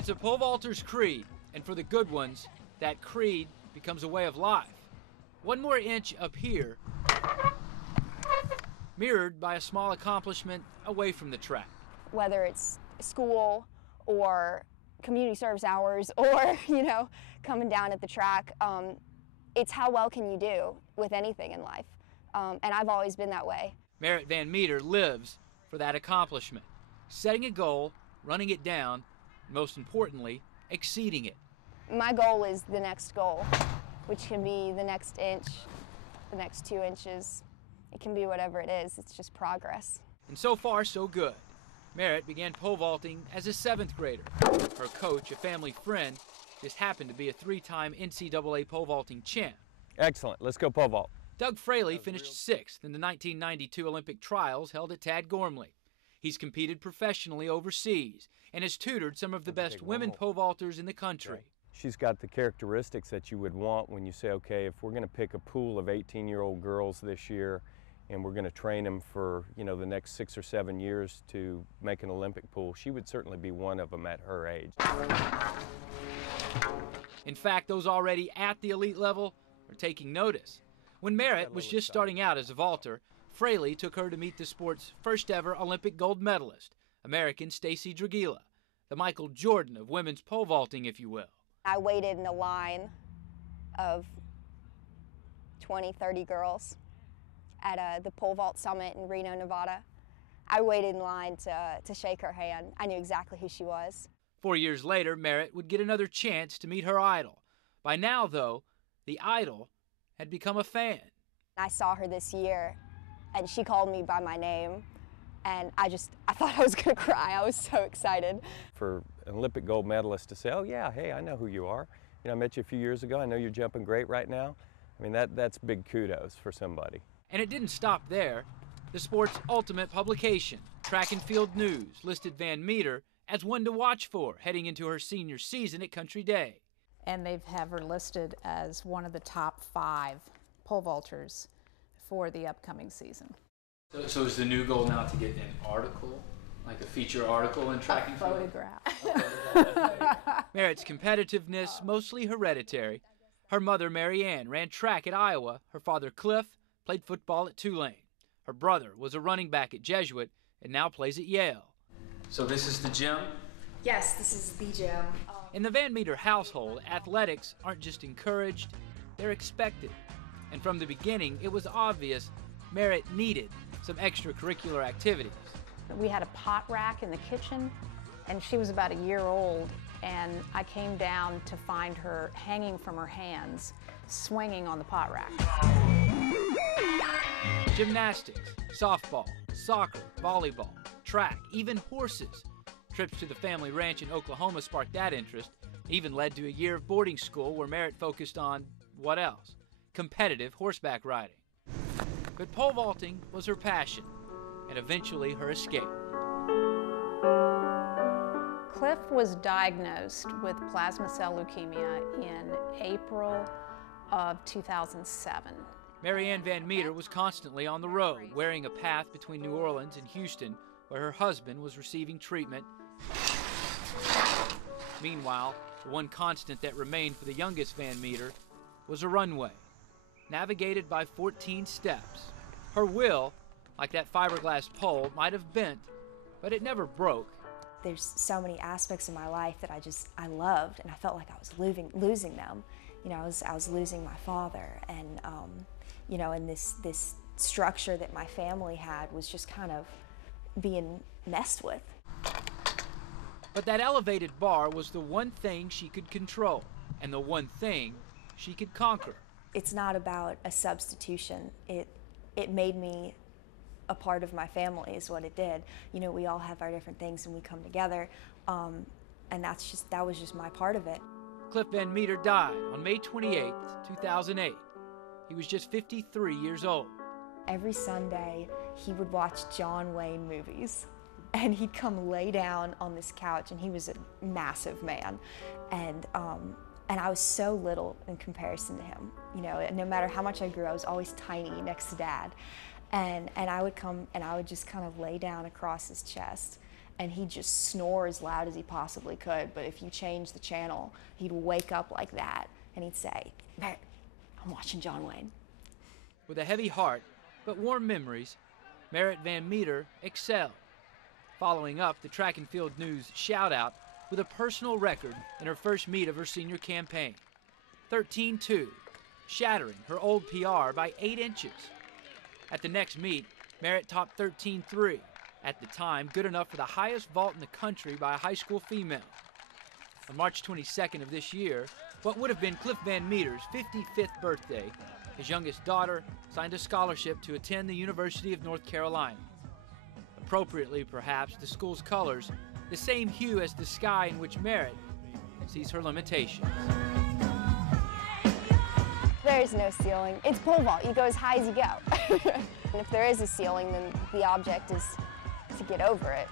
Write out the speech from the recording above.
It's a pole vaulter's creed, and for the good ones, that creed becomes a way of life. One more inch up here, mirrored by a small accomplishment away from the track. Whether it's school or community service hours or, coming down at the track, it's how well can you do with anything in life. And I've always been that way. Merritt Van Meter lives for that accomplishment, setting a goal, running it down, and most importantly, exceeding it. My goal is the next goal, which can be the next inch, the next 2 inches. It can be whatever it is. It's just progress. And so far, so good. Merritt began pole vaulting as a 7th grader. Her coach, a family friend, just happened to be a 3-time NCAA pole vaulting champ. Excellent. Let's go pole vault. Doug Fraley finished 6th in the 1992 Olympic trials held at Tad Gormley. He's competed professionally overseas and has tutored some of the best women pole vaulters in the country. She's got the characteristics that you would want when you say, okay, if we're going to pick a pool of 18-year-old girls this year and we're going to train them for, the next 6 or 7 years to make an Olympic pool, she would certainly be one of them at her age. In fact, those already at the elite level are taking notice. When Merritt was just starting out as a vaulter, Fraley took her to meet the sport's first ever Olympic gold medalist, American Stacy Dragila, the Michael Jordan of women's pole vaulting, if you will. I waited in a line of 20, 30 girls at the pole vault summit in Reno, Nevada. I waited in line to shake her hand. I knew exactly who she was. 4 years later, Merritt would get another chance to meet her idol. By now, though, the idol had become a fan. I saw her this year, and she called me by my name, and I thought I was going to cry. I was so excited. For an Olympic gold medalist to say, oh yeah, hey, I know who you are. I met you a few years ago. I know you're jumping great right now. I mean, that's big kudos for somebody. And it didn't stop there. The sport's ultimate publication, Track and Field News, listed Van Meter as one to watch for heading into her senior season at Country Day. And they have her listed as one of the top 5 pole vaulters for the upcoming season. So is the new goal now to get an article, like a feature article in Track and Field? Photograph. Merritt's competitiveness, mostly hereditary. Her mother, Mary Ann, ran track at Iowa. Her father, Cliff, played football at Tulane. Her brother was a running back at Jesuit and now plays at Yale. So this is the gym? Yes, this is the gym. In the Van Meter household, athletics aren't just encouraged, they're expected. And from the beginning, it was obvious Merritt needed some extracurricular activities. We had a pot rack in the kitchen, and she was about a year old, and I came down to find her hanging from her hands, swinging on the pot rack. Gymnastics, softball, soccer, volleyball, track, even horses. Trips to the family ranch in Oklahoma sparked that interest, even led to a year of boarding school where Merritt focused on, what else? Competitive horseback riding. But pole vaulting was her passion, and eventually her escape. Cliff was diagnosed with plasma cell leukemia in April of 2007. Mary Ann Van Meter was constantly on the road, wearing a path between New Orleans and Houston, where her husband was receiving treatment. Meanwhile, the one constant that remained for the youngest Van Meter was a runway, navigated by 14 steps. Her will, like that fiberglass pole, might have bent, but it never broke. There's so many aspects of my life that I loved, and I felt like I was losing them. I was losing my father, and and this structure that my family had was just kind of being messed with. But that elevated bar was the one thing she could control, and the one thing she could conquer. It's not about a substitution. It made me a part of my family is what it did. We all have our different things and we come together, and that was just my part of it. Cliff Van Meter died on May 28, 2008. He was just 53 years old. Every Sunday, he would watch John Wayne movies, and he'd come lay down on this couch, and he was a massive man, and I was so little in comparison to him. No matter how much I grew, I was always tiny next to Dad, and I would come and I would just kind of lay down across his chest, and he'd just snore as loud as he possibly could. But if you change the channel, he'd wake up like that, and he'd say, "Merritt, I'm watching John Wayne." With a heavy heart, but warm memories, Merritt Van Meter excelled, following up the Track and Field News shout-out with a personal record in her first meet of her senior campaign, 13.2, shattering her old PR by 8 inches. At the next meet, Merritt topped 13.3, at the time good enough for the highest vault in the country by a high school female. On March 22nd of this year, what would have been Cliff Van Meter's 55th birthday, his youngest daughter signed a scholarship to attend the University of North Carolina. Appropriately, perhaps, the school's colors, the same hue as the sky in which Merritt sees her limitations. There is no ceiling. It's pole vault. You go as high as you go. And if there is a ceiling, then the object is to get over it.